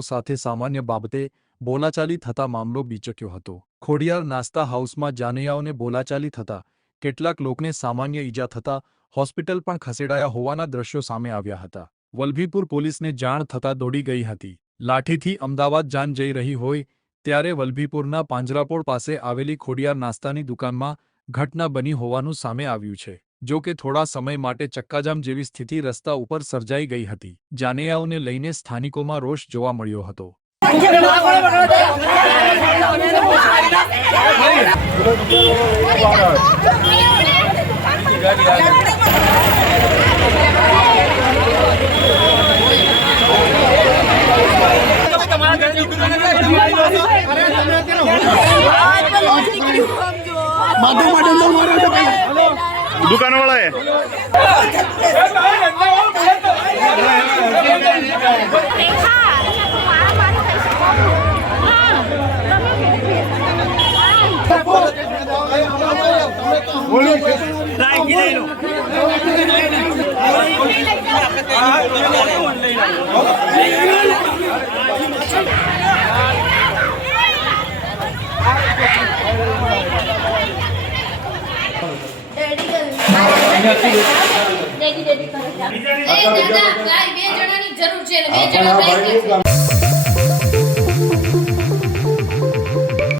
સાથે સામાન્ય બાબતે બોલાચાલી થતા મામલો બીચક્યો હતો। ખોડિયાર નાસ્તા હાઉસમાં જાનૈયાઓને બોલાચાલી થતા કેટલાક લોકોને સામાન્ય ઈજા થતા હોસ્પિટલ પણ ખસેડાયા હોવાના દ્રશ્યો સામે આવ્યા હતા। વલભીપુર પોલીસને જાણ થતા દોડી ગઈ હતી। લાઠીથી અમદાવાદ જાન જઈ રહી હોય ત્યારે વલભીપુરના પાંજરાપોળ પાસે આવેલી ખોડિયાર નાસ્તાની દુકાનમાં ઘટના બની હોવાનું સામે આવ્યું છે। જો કે થોડા સમય માટે ચક્કાજામ જેવી સ્થિતિ રસ્તા ઉપર સર્જાઈ ગઈ હતી। જાનૈયાઓને લઈને સ્થાનિકોમાં રોષ જોવા મળ્યો હતો। दुकान वाला है ડેડી કરે. એ દાદા ગાય બે જણાની જરૂર છે, બે જણા